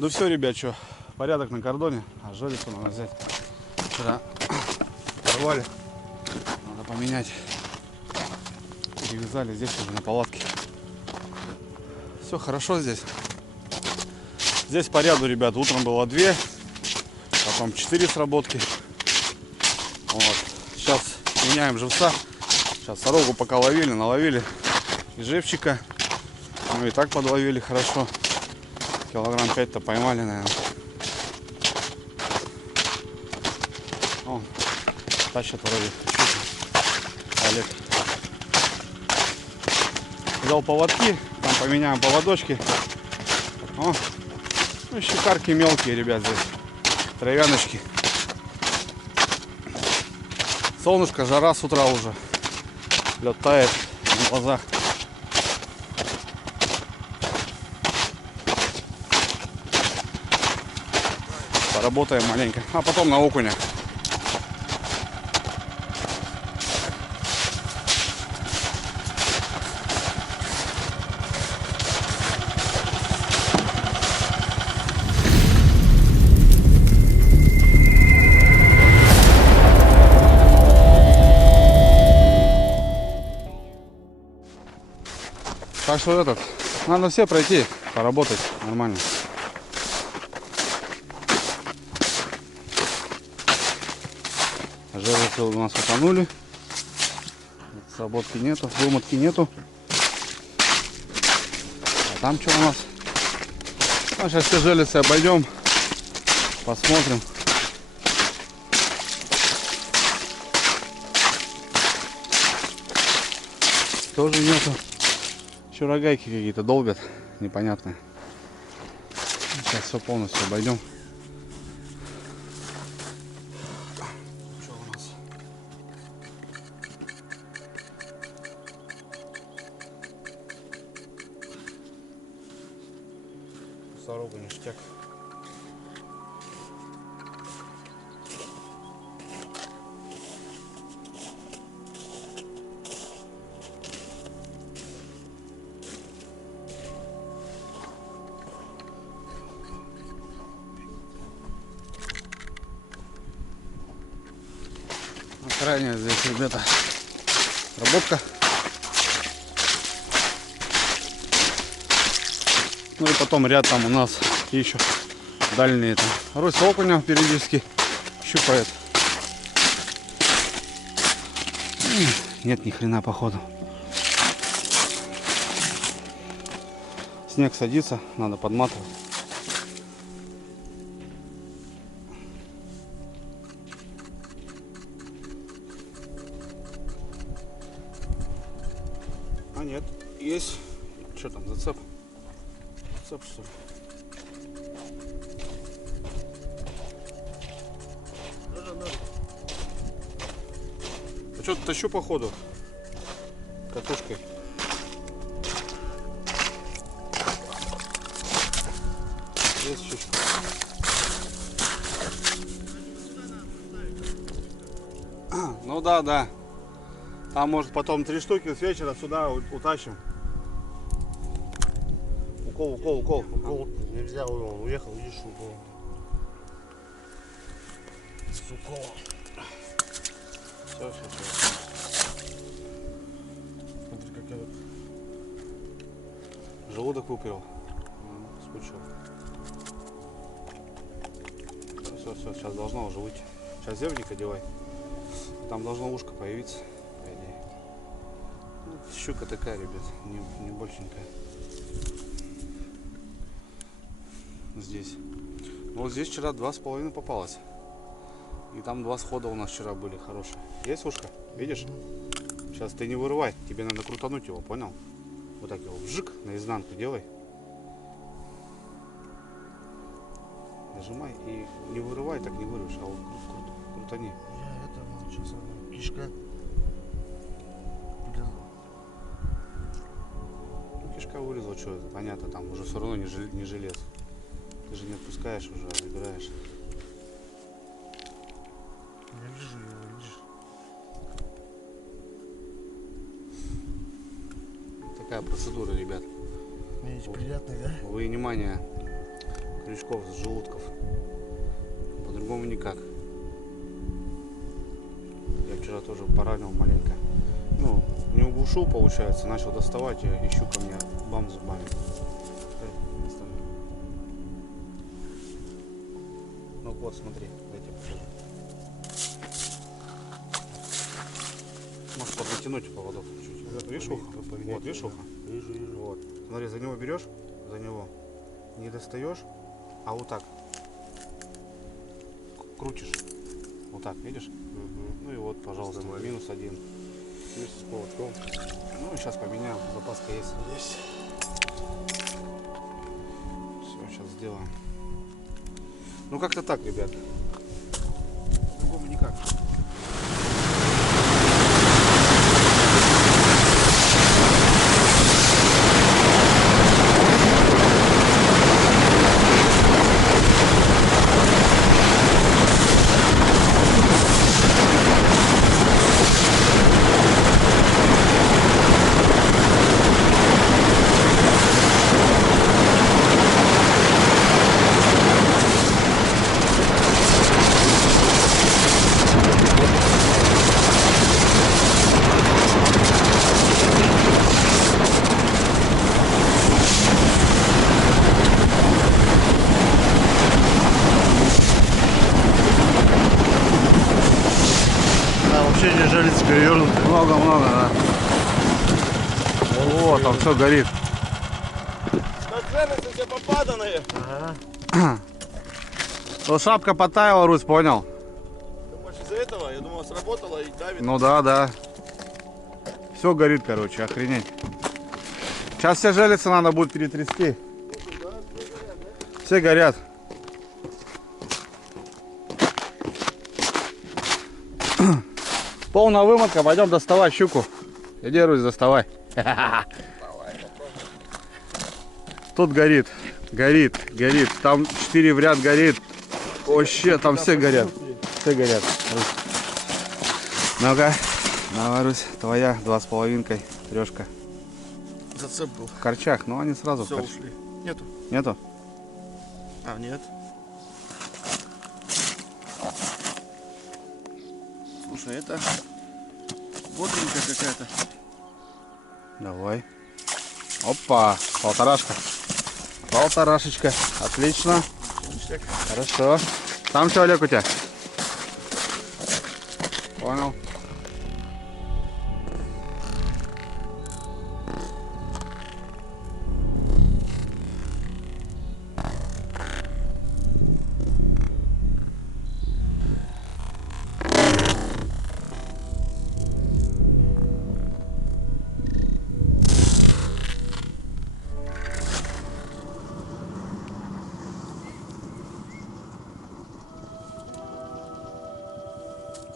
Ну все, ребят, что, порядок на кордоне. А железку надо взять. Вчера порвали. Надо поменять. Перевязали здесь уже на палатке. Все хорошо здесь. Здесь по ряду, ребят. Утром было 2, потом 4 сработки. Вот. Сейчас меняем живца. Сейчас сорогу пока ловили, наловили и живчика. Ну и так подловили хорошо. Килограмм 5-то поймали, наверное. О, тащат вроде. Олег. Взял поводки, там поменяем поводочки. О, ну, щекарки мелкие, ребят, здесь. Травяночки. Солнышко, жара с утра уже. Лед тает на глазах. Поработаем маленько, а потом на окуня. Так что надо все пройти, поработать нормально. Жерлицы у нас утонули. Сработки нету, вымотки нету. А там что у нас? Ну, сейчас все жерлицы обойдем, посмотрим. Тоже нету. Еще рогайки какие-то долбят, непонятные. Сейчас все полностью обойдем. Что у нас? Сорога ништяк. Крайняя здесь, ребята, работка. Ну и потом ряд там у нас еще дальние там. Рось окуня периодически щупает. Нет ни хрена походу. Снег садится, надо подматывать. А нет, есть. Что там, зацеп? Зацеп, что ли? А что-то тащу походу катушкой. Есть щучка. Ну да. Там может потом 3 штуки с вечера сюда утащим. Укол. Укол нельзя, он уехал, видишь, укол. С уколом. Все. Смотри, как я вот. Желудок выпил. Скучил. Все, сейчас должно уже выйти. Сейчас зевник одевай. Там должно ушко появиться. Ну, щука такая, ребят, не большенькая. Здесь. Ну, вот здесь вчера 2,5 попалось. И там 2 схода у нас вчера были хорошие. Есть ушко? Видишь? Сейчас ты не вырывай. Тебе надо крутануть его, понял? Вот так его вжик наизнанку делай. Нажимай и не вырывай, так не вырвешь, а вот крутани. Я это, вот сейчас кишка. Ну, кишка вылезла, что это, понятно, там уже все равно не желез. Ты же не отпускаешь уже, а выбираешь. Я вижу его, видишь. Такая процедура, ребят. Видите, приятный, да? Вынимание крючков, с желудков. По-другому никак. Я вчера тоже поранил маленько. Ну, не углушил, получается, начал доставать, и ищу ко мне бам зубами. Ну вот, смотри, дайте покажу. Можешь поднатянуть поводок чуть. Видишь ухо? Вот, видишь ухо? Вижу, вижу. Вот. Смотри, за него берешь, за него не достаешь, а вот так крутишь. Вот так, видишь? Ну и вот, пожалуйста, минус один. Вместе с поводком. Ну и сейчас поменяем, запаска есть. Есть. Все, сейчас сделаем. Ну как-то так, ребят. По-другому никак. Да, вообще не жалится перевернутый. Много-много, да. О, там все горит. Нацелиться все попаданные. Ага. То шапка потаяла, Русь, понял? Думаешь, из-за этого? Я думал, сработало и давит. Ну да, да. Все горит, короче, охренеть. Сейчас все железцы надо будет перетрясти. Все горят. Полная вымотка, пойдем доставать щуку. Иди, Русь, доставай. Тут горит, горит, горит. Там 4 в ряд горит. Вообще, там все горят. Все горят. Ну-ка, давай, Русь, твоя 2,5, трешка. Зацеп был. В корчах, но они сразу в Все, корчах. ушли. Нету. Нету? А, нет. Слушай, это бодренькая какая-то. Давай. Опа, полторашка. Полторашечка. Отлично. Ништяк. Хорошо. Там что, Олег, у тебя? Понял.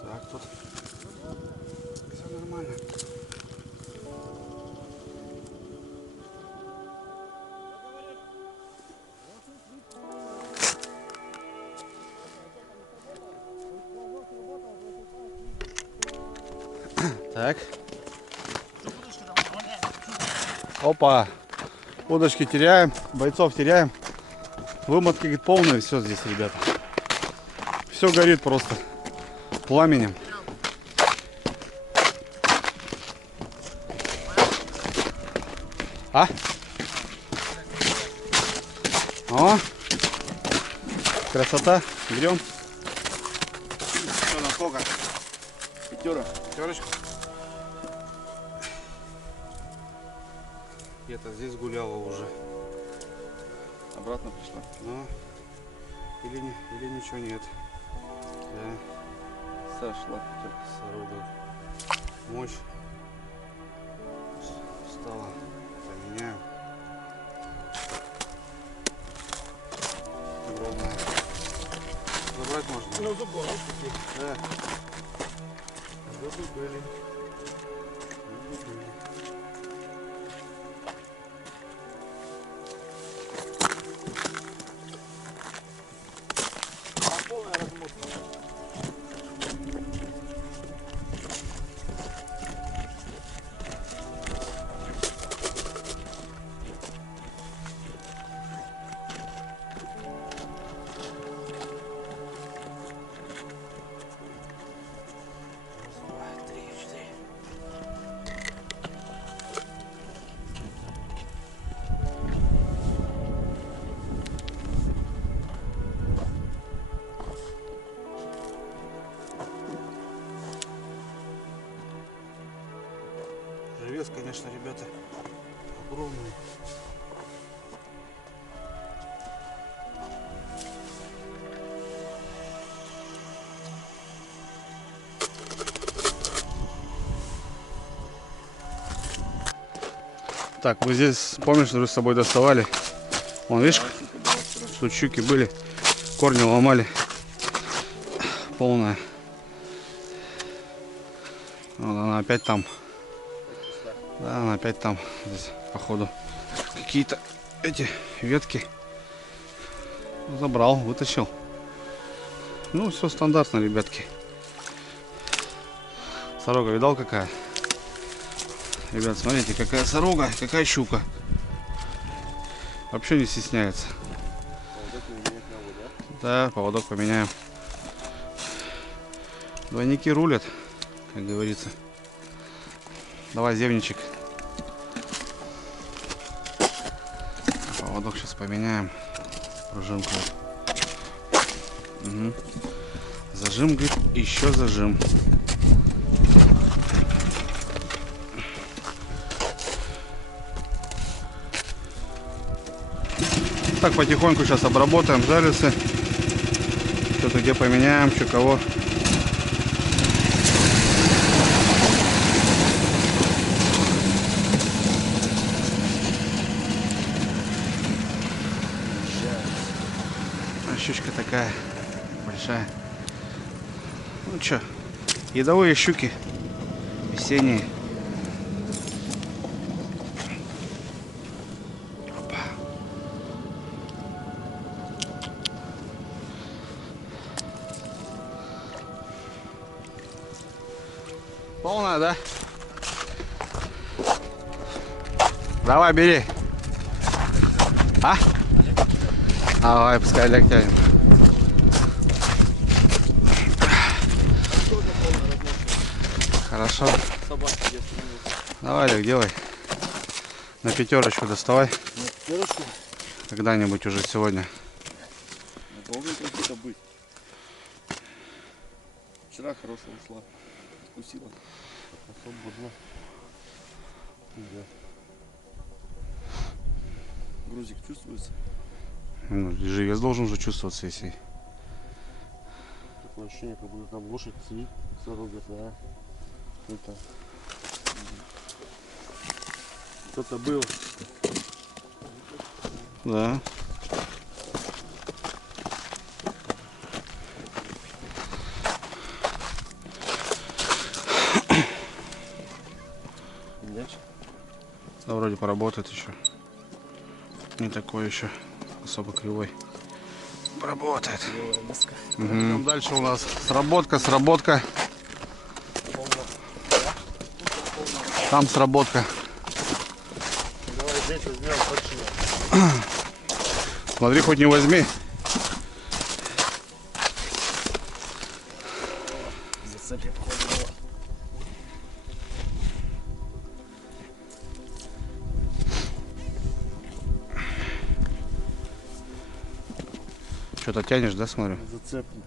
Так, тут все нормально. Так. Опа. Удочки теряем, бойцов теряем. Вымотки говорит, полные все здесь, ребята. Все горит просто пламенем. А? О! Красота. Берем. Что, на сколько? Пятера. Пятерочку. Где-то здесь гуляла уже. Обратно пришла. Но или ничего нет. Да. Сошла. Сородок. Мощь. Встала. Поменяем. Огромная. Забрать можно? Ну, зубы, такие. Да. Зубы были. Полная размотка. конечно, ребята, огромные. Так, мы здесь, помнишь, что с собой доставали? Вон, видишь, тут щуки были, корни ломали. Полная. Вот она опять там. Да, она опять там. Здесь, походу, какие-то эти ветки забрал, вытащил. Ну, все стандартно, ребятки. Сорога видал какая? Ребят, смотрите, какая сорога, какая щука. Вообще не стесняется. Да, поводок поменяем. Двойники рулят, как говорится. Давай, зевничек. Поводок сейчас поменяем. Пружинку. Угу. Зажим, говорит, еще зажим. Так, потихоньку сейчас обработаем жерлицы. Что-то где поменяем, что кого. Щучка такая большая. Ну что, едовые щуки весенние. Опа. Полная, да? Давай, бери. А? Давай, пускай ляг тянет. Хорошо. Давай, Ляг, делай. На пятерочку доставай. На пятерочку? Когда-нибудь уже сегодня. Должен какой-то быть. Вчера хорошо ушла. Вкусила. Свободно. Да. Грузик чувствуется? Ну, живец должен уже чувствоваться, если... Такое ощущение, как будто там лошадь сидит, сорога, да. Это... Кто-то был. Да. Мяч. Да, вроде поработает еще. Не такой еще особо кривой. Работает. Угу. Дальше у нас сработка. Там сработка. Давай здесь возьмем точно. Смотри, хоть не возьми. Что-то тянешь, да, смотрю? Зацепнут.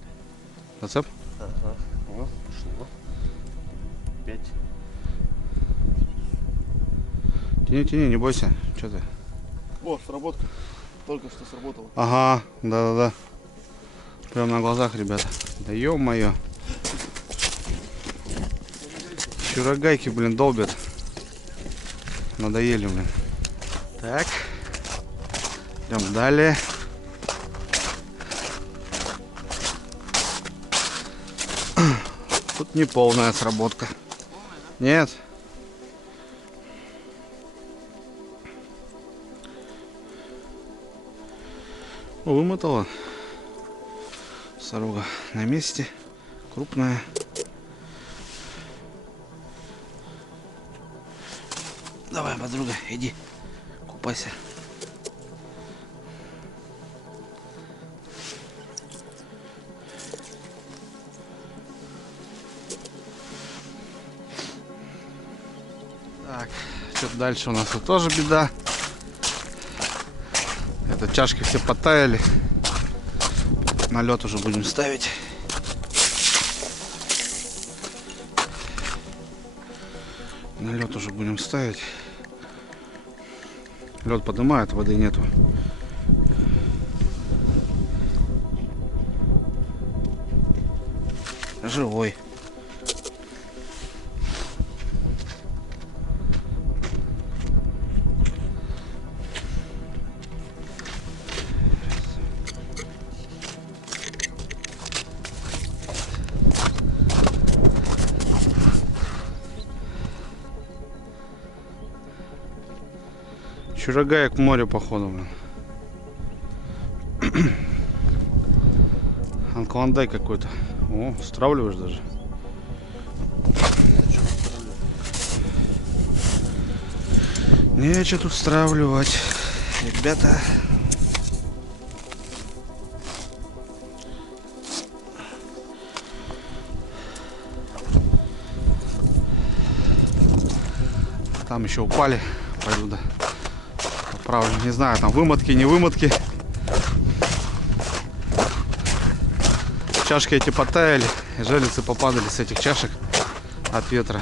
Зацеп? Ага. О, пошло. 5. Тяни, не бойся. Что ты? О, сработка. Только что сработала. Ага, да. Прям на глазах, ребята. Да ё-моё. Чурогайки, блин, долбят. Надоели, блин. Так. Идем далее. Тут не полная сработка. Нет. Вымотала. Сорога на месте. Крупная. Давай, подруга, иди. Купайся. Так, что дальше у нас тут тоже беда. Это чашки все потаяли. На лед уже будем ставить. На лед уже будем ставить. Лед поднимает, воды нету. Живой. Чурагая к морю, походу, блин. Анквандай какой-то. О, стравливаешь даже. Нечего тут стравливать, ребята. Там еще упали. Пойду, да. Правда, не знаю, там вымотки, не вымотки. Чашки эти потаяли, и железцы попадали с этих чашек от ветра.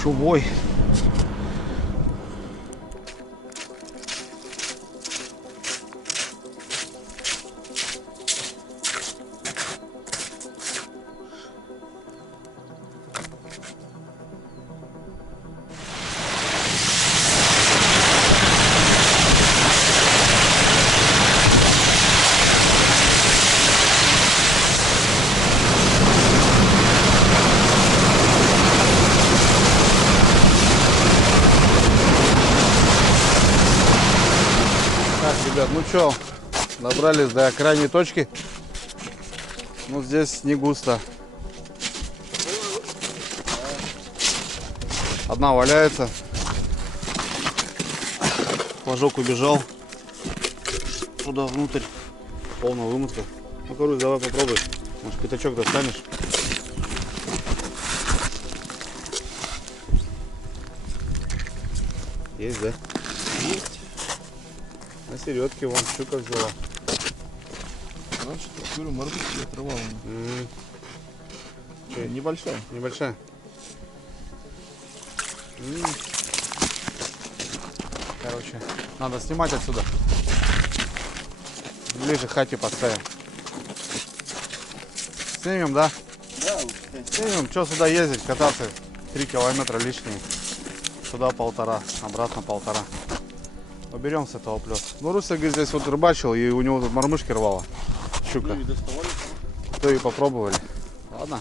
Шубой. Ребят, ну что, добрались до крайней точки. Ну, здесь не густо. Одна валяется. Флажок убежал туда внутрь. Полная вымотка. Ну, Карусь, давай попробуй. Может, пятачок достанешь. Есть, да? Есть. На середке вон щука взяла. Раньше, я говорю, мордочки отрывал. Небольшая. Небольшая. Короче, надо снимать отсюда. Ближе к хате поставим. Снимем, да? Да, Снимем. Что сюда ездить, кататься? 3 километра лишние. Сюда 1,5, обратно 1,5. Уберем с этого плес. Ну, Руся здесь вот рыбачил, и у него тут мормышки рвало. Щука. ну и доставали. То и попробовали. Ладно.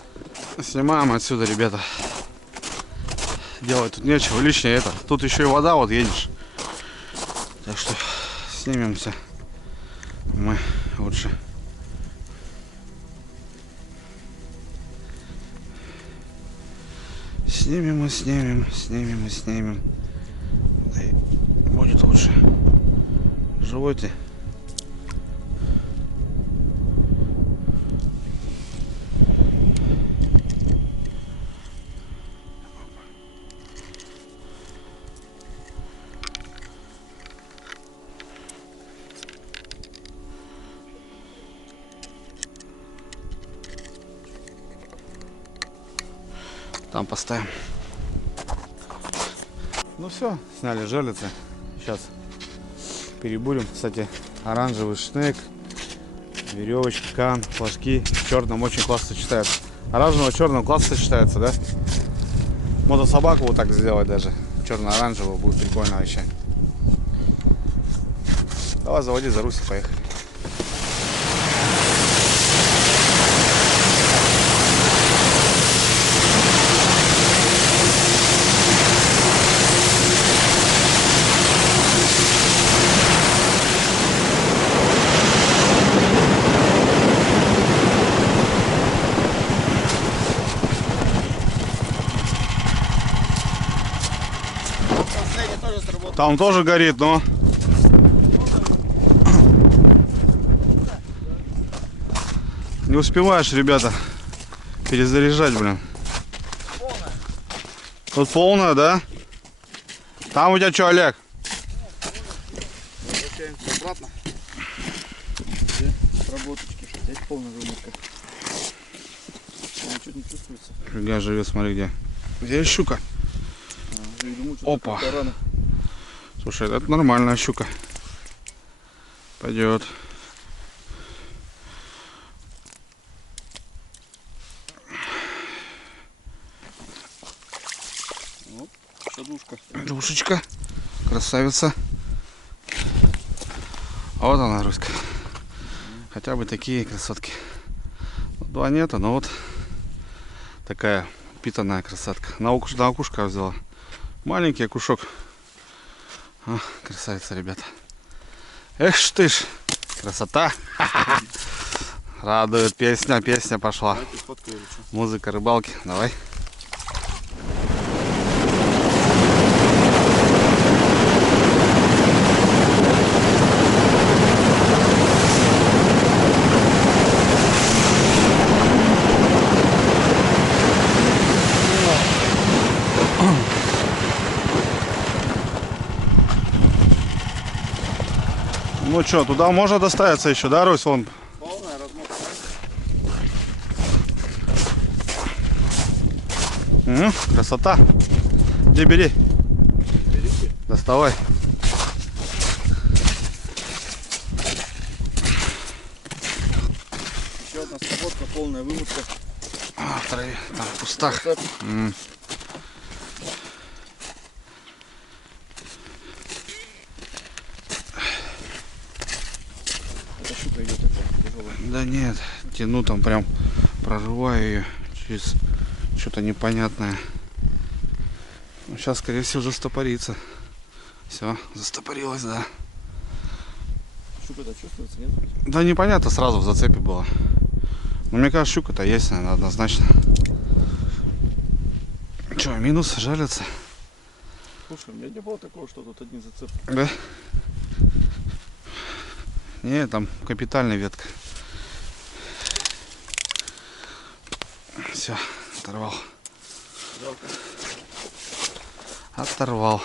Снимаем отсюда, ребята. Делать тут нечего, лишнее это. Тут еще и вода, вот едешь. Так что снимемся мы лучше. Снимем и снимем, снимем и снимем. Да и будет лучше. Живой ты. Там поставим. Ну все, сняли жерлицы. Сейчас перебурим. Кстати, оранжевый шнек, веревочки, кан, флажки. В черном очень классно сочетается. Оранжевого черным классно сочетается, да? Можно собаку вот так сделать даже. Черно-оранжевого будет прикольно вообще. Давай заводи за Руси, поехали. Там тоже горит, но... Не успеваешь, ребята, перезаряжать, блин. Полная. Тут полная, да? Там у тебя что, Олег? Возвращаемся обратно. Сработочки. Здесь полная вымотка. Ничего не чувствуется. Фига живет, смотри где. Здесь щука. Думаю, Опа. Слушай, это нормальная щука. Пойдет. Вот, шадушка. Душечка. Красавица. Вот она, Руська. Хотя бы такие красотки. Два нету, но вот такая упитанная красотка. На окушко взяла. Маленький окушок. А, красавица, ребята. Эх ж ты ж. Красота. Радует песня пошла. Давайте сфоткаю, или что? Музыка рыбалки. Давай. Ну что, туда можно доставиться еще, да, Русь? Вон. Полная размотка. Красота. Где бери? Берите. Доставай. Еще одна сработка, полная вымотка. А, в траве, там в кустах. Это щука идет такая тяжелая. Да нет, тяну там прям, прорываю ее через что-то непонятное. Ну, сейчас, скорее всего, застопорится. Все, застопорилась, да. Щука-то чувствуется, нет? Да непонятно, сразу в зацепе было. Но мне кажется, щука-то есть, наверное, однозначно. Че, минус жалится? Слушай, у меня не было такого, что тут одни зацепки. Да? Не, там капитальная ветка. Все, оторвал. Жалко. Оторвал.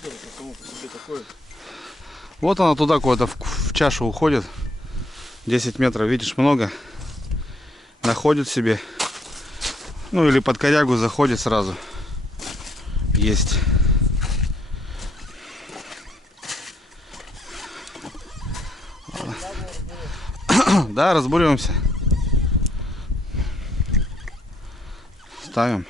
Что это само по себе такое? Вот она туда куда-то в чашу уходит. 10 метров, видишь, много. Находит себе. Ну или под корягу заходит сразу. Есть. Да, разбуриваемся. Ставим.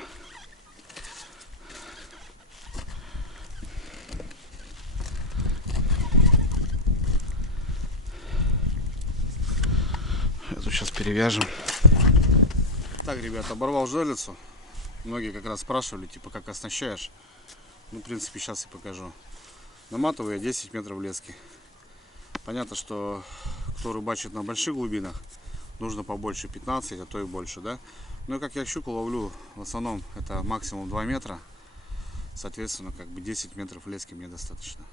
Эту сейчас перевяжем. Так, ребят, оборвал жерлицу. Многие как раз спрашивали, типа, как оснащаешь. Ну, в принципе, сейчас я покажу. Наматываю я 10 метров лески. Понятно, что кто рыбачит на больших глубинах, нужно побольше, 15, а то и больше, да? Ну и как я щуку ловлю, в основном это максимум 2 метра. Соответственно, как бы 10 метров лески мне достаточно.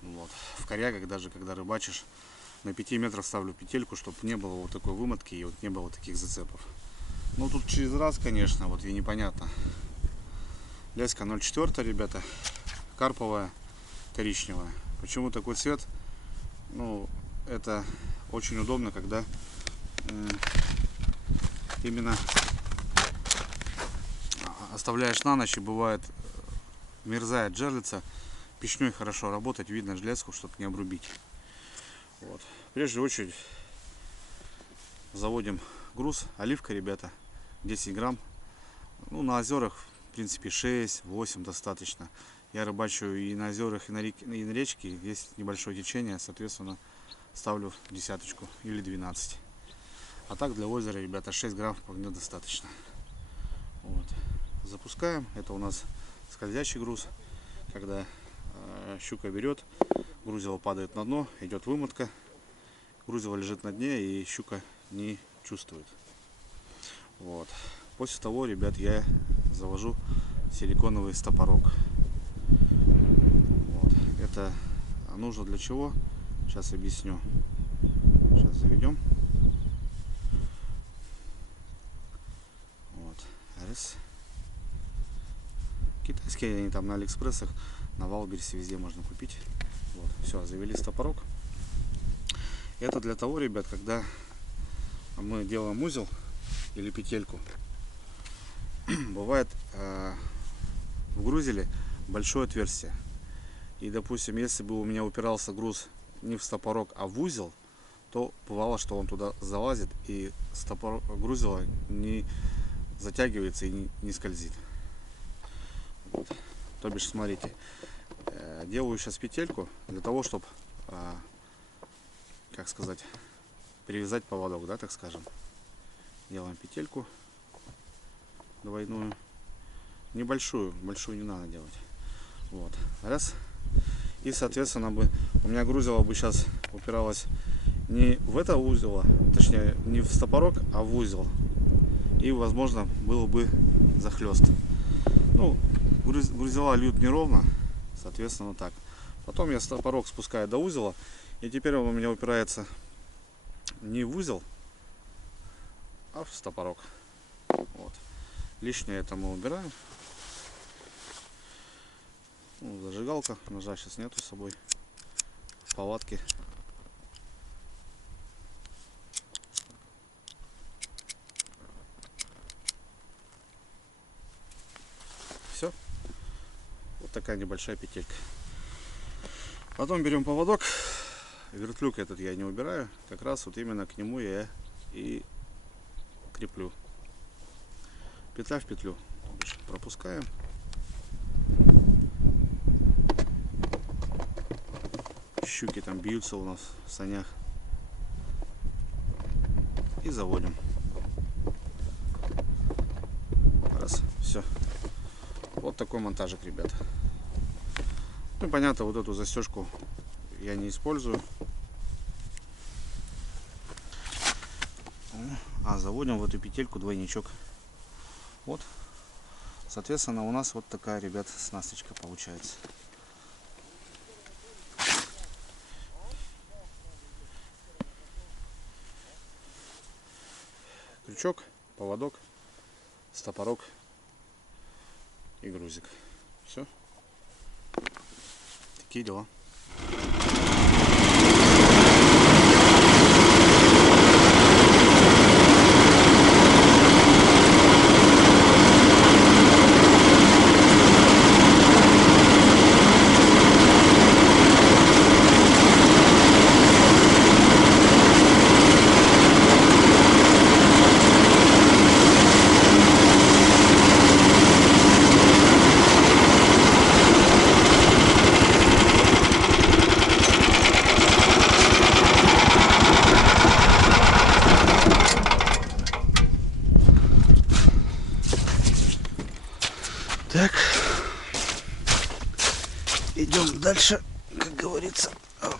Вот. В корягах, даже когда рыбачишь, на 5 метров ставлю петельку, чтобы не было вот такой вымотки и вот не было таких зацепов. Ну тут через раз, конечно, вот и непонятно. Леска 0,4, ребята, карповая, коричневая. Почему такой цвет? Ну, это очень удобно, когда именно оставляешь на ночь, и бывает мерзает жерлица. Печной хорошо работать, видно железку, чтобы не обрубить. Вот. Прежде очередь заводим груз. Оливка, ребята, 10 грамм. Ну, на озерах, в принципе, 6-8 достаточно. Я рыбачу и на озерах, и на речке. Есть небольшое течение, соответственно, ставлю десяточку или 12. А так для озера, ребята, 6 грамм вполне достаточно. Вот. Запускаем. Это у нас скользящий груз. Когда щука берет, грузило падает на дно, идет вымотка. Грузило лежит на дне, и щука не чувствует. Вот. После того, ребят, я завожу силиконовый стопорок. Вот. Это нужно для чего? Сейчас объясню. Сейчас заведем. Вот. Раз. Китайские они там на Алиэкспрессах, на Валбересе везде можно купить. Вот. Все, завели стопорок. Это для того, ребят, когда мы делаем узел или петельку. Бывает в грузеле большое отверстие. И, допустим, если бы у меня упирался груз не в стопорок, а в узел, то бывало, что он туда залазит и стопорок грузила не затягивается и не скользит. Вот. То бишь, смотрите, делаю сейчас петельку для того, чтобы, как сказать, привязать поводок, да, так скажем. Делаем петельку двойную, небольшую, большую не надо делать. Вот, раз. И, соответственно, у меня грузило бы сейчас упиралось не в это узело, точнее, не в стопорок, а в узел. И, возможно, было бы захлест. Ну, грузила льют неровно, соответственно, так. Потом я стопорок спускаю до узела, и теперь он у меня упирается не в узел, а в стопорок. Вот. Лишнее это мы убираем. Ну, зажигалка, ножа сейчас нету с собой. Палатки. Все. Вот такая небольшая петелька. Потом берем поводок. Вертлюг этот я не убираю. Как раз вот именно к нему я и креплю. Петля в петлю. Пропускаем. Щуки там бьются у нас в санях. И заводим. Раз, все. Вот такой монтажик, ребята. Ну, понятно, вот эту застежку я не использую. А заводим в эту петельку двойничок. Вот. Соответственно, у нас вот такая, ребят, снасточка получается. Крючок, поводок, стопорок и грузик. Все. Такие дела. Так, идем дальше, как говорится. Опа.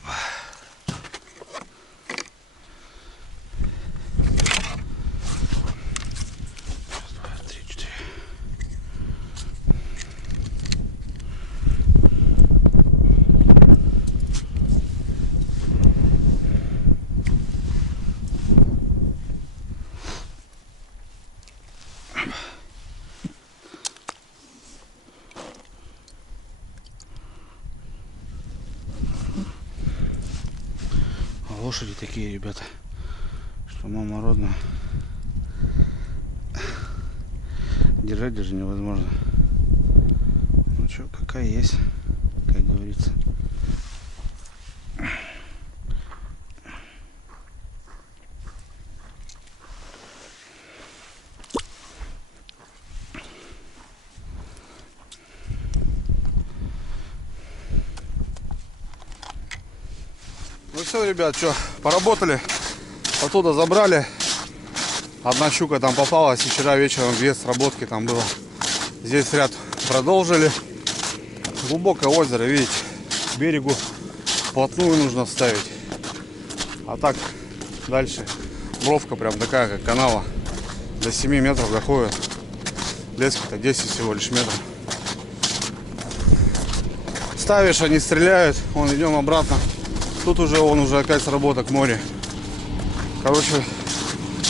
Раз, два, три, четыре. Лошади такие, ребята, что мама родная. Держать даже невозможно. Ну что, какая есть, как говорится. Ну все, ребят, что, поработали, оттуда забрали. Одна щука там попалась, и вчера вечером две сработки там было. Здесь ряд продолжили. Глубокое озеро, видите, к берегу вплотную нужно ставить. А так дальше бровка прям такая, как канава. До 7 метров доходит. Леска-то 10 всего лишь метров. Ставишь, они стреляют, вон идем обратно. Тут уже он уже опять сработок море. Короче,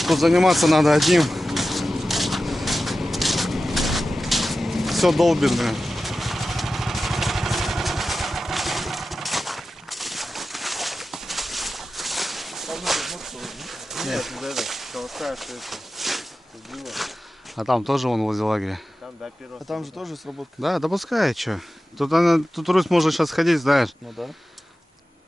тут заниматься надо одним. Все долбит, блин. Нет, вот это, колоска, что это. А там тоже он возле лагеря. Там, да, первый. А там же тоже сработка. Да, да пускай, что. Тут Русь может сейчас ходить, знаешь. Ну да.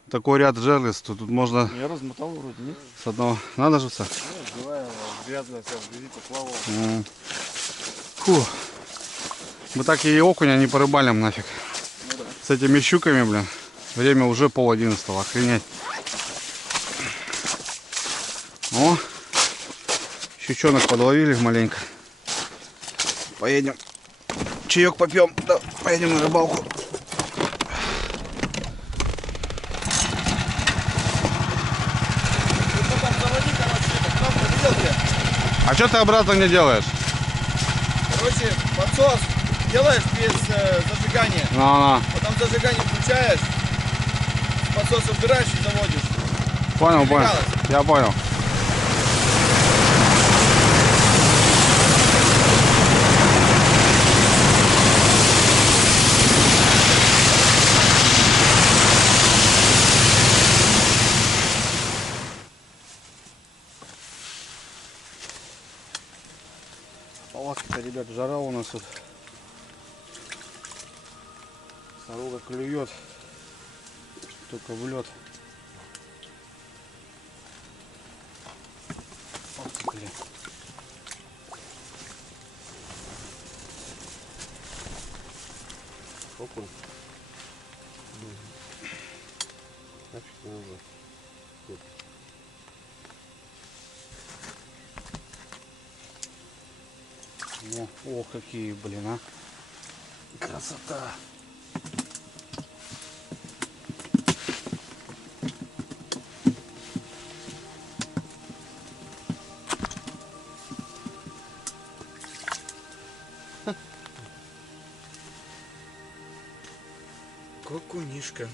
Такой ряд жерлиц, тут можно Я размотал вроде, нет? с одного. Надо же все. Ну, бывает, грязная вся в грязи поплавала. Фу. Мы так и окуня не порыбалим нафиг. Ну да. С этими щуками, блин. Время уже 10:30, охренеть. О, щучонок подловили маленько. Поедем. Чаек попьем. Да, поедем на рыбалку. Ну там заводи, короче, эту кнопку видел где? А что ты обратно не делаешь? Короче, подсос делаешь без зажигания. На. Потом зажигание включаешь, подсос убираешь и заводишь. Понял, понял. Перегалось. Я понял. Палатка-то, ребят, жара у нас тут. Сорока клюет. Только в лед. Ох, блин. Окунь. Нафиг не нужно. Ох, какие, блин, а. Красота. Кукунишка.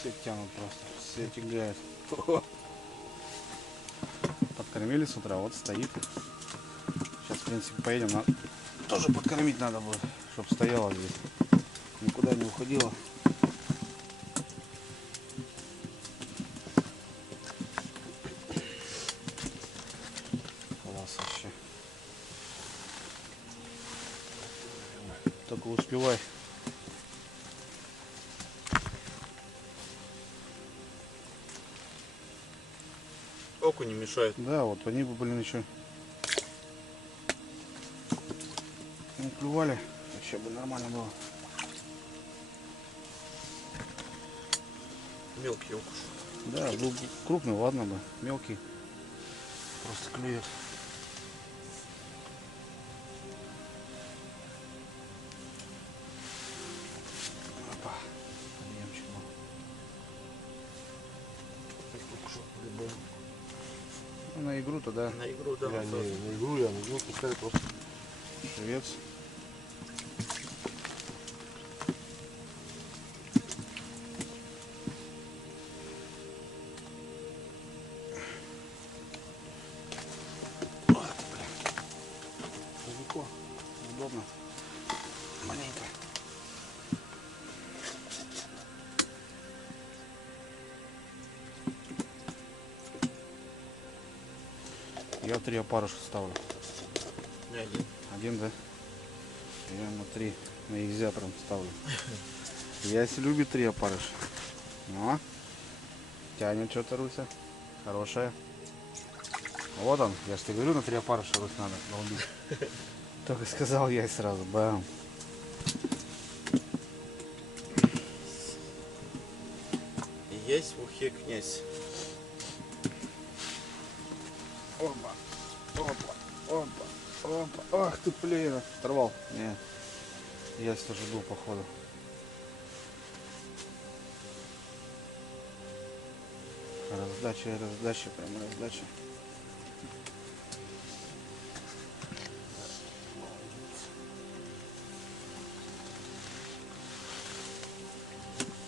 Все тянут просто, все тягают. Подкормили с утра, вот стоит. Сейчас, в принципе, поедем. Тоже подкормить надо будет, чтобы стояла здесь. Никуда не уходила. Класс вообще. Только успевай. Окунь не мешает. Да, вот они бы, блин, еще не клювали. Вообще бы нормально было. Мелкий окуш. Да, был бы крупный, ладно бы. Мелкий. Просто клюет. Опа. Подъемчик был. Ну, на игру-то, да. На игру, да. Я не на игру, я на игру пускай просто. Швец. Далеко. Удобно. Маленько. Я 3 опарыша ставлю. Не один. Один, да? Я на 3 на изя прям ставлю. Ясь любит 3 опарыша. Ну, тянет что-то Руся. Хорошая. Вот он, я же тебе говорю, на 3 опарыша Русь надо долбить. Только сказал я сразу, бам. Есть в ухе князь. Опа, опа, опа, Ах ты, блин. Оторвал? Нет. Есть уже был, походу. Раздача, прям раздача.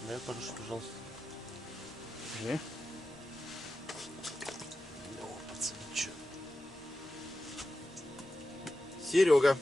Дай парашют, пожалуйста. Жди. О, пацанчик. Серега.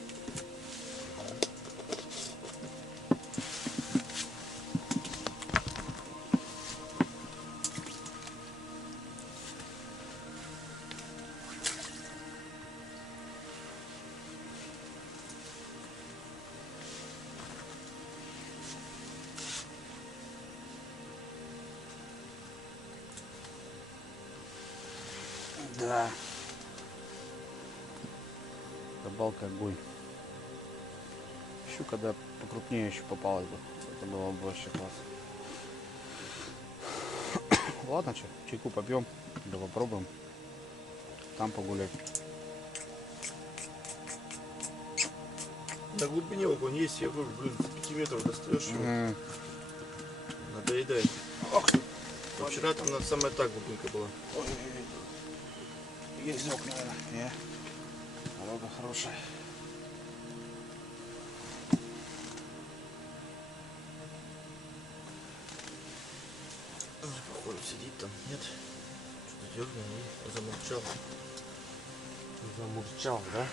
Да. Рыбалка огонь. Щука, да, покрупнее еще попалась бы. Это было бы вообще класс. Ладно, что, чайку попьем, да попробуем. Там погулять. На глубине огонь есть, я говорю, блин, с 5 метров достаешь его. Надоедает. А вчера там самая так глубинка была. Есть зок, наверное. Не. Дорога хорошая. Походу сидит там, нет? Что-то дернул и замолчал. Замурчал, да?